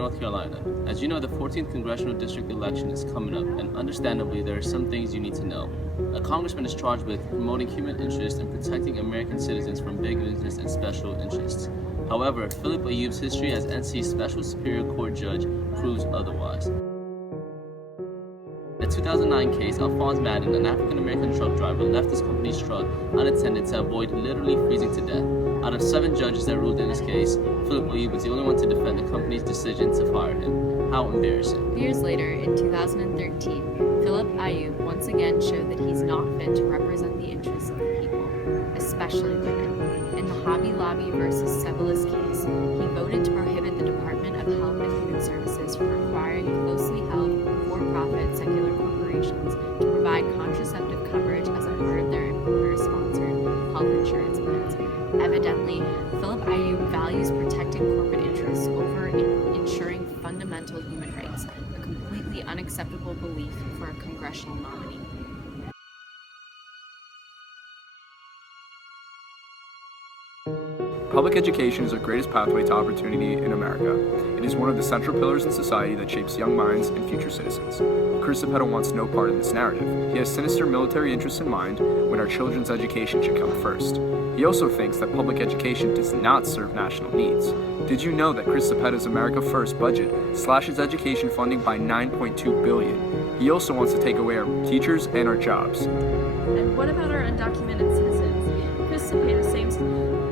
North Carolina. As you know, the 14th Congressional District election is coming up, and understandably, there are some things you need to know. A congressman is charged with promoting human interest and protecting American citizens from big business and special interests. However, Philip Ayoub's history as NC's Special Superior Court judge proves otherwise. In a 2009 case, Alphonse Madden, an African-American truck driver, left his company's truck unattended to avoid literally freezing to death. Out of 7 judges that ruled in this case, Philip Ayoub was the only one to defend the company's decision to fire him. How embarrassing. Years later, in 2013, Philip Ayoub once again showed that he's not fit to represent the interests of the people, especially women. In the Hobby Lobby versus Ceballos case, he voted to prohibit the Department of Health and Human Services from requiring closely held, for-profit secular corporations to provide contraceptive coverage as a part of their employer-sponsored health insurance plans. Evidently, Philip Ayoub values protecting corporate interests over ensuring fundamental human rights, a completely unacceptable belief for a congressional nominee. Public education is the greatest pathway to opportunity in America. It is one of the central pillars in society that shapes young minds and future citizens. Chris Cepeda wants no part in this narrative. He has sinister military interests in mind when our children's education should come first. He also thinks that public education does not serve national needs. Did you know that Chris Cepeda's America First budget slashes education funding by $9.2 billion? He also wants to take away our teachers and our jobs. And what about our undocumented citizens? Chris Cepeda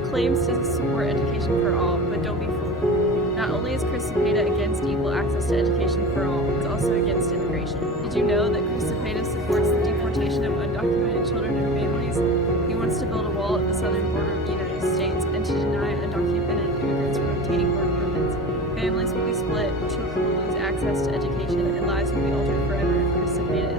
claims to support education for all, but don't be fooled. Not only is Chris Cepeda against equal access to education for all, he's also against immigration. Did you know that Chris Cepeda supports the deportation of undocumented children and families? He wants to build a wall at the southern border of the United States and to deny undocumented immigrants from obtaining work permits. Families will be split, children will lose access to education, and lives will be altered forever if Chris Cepeda is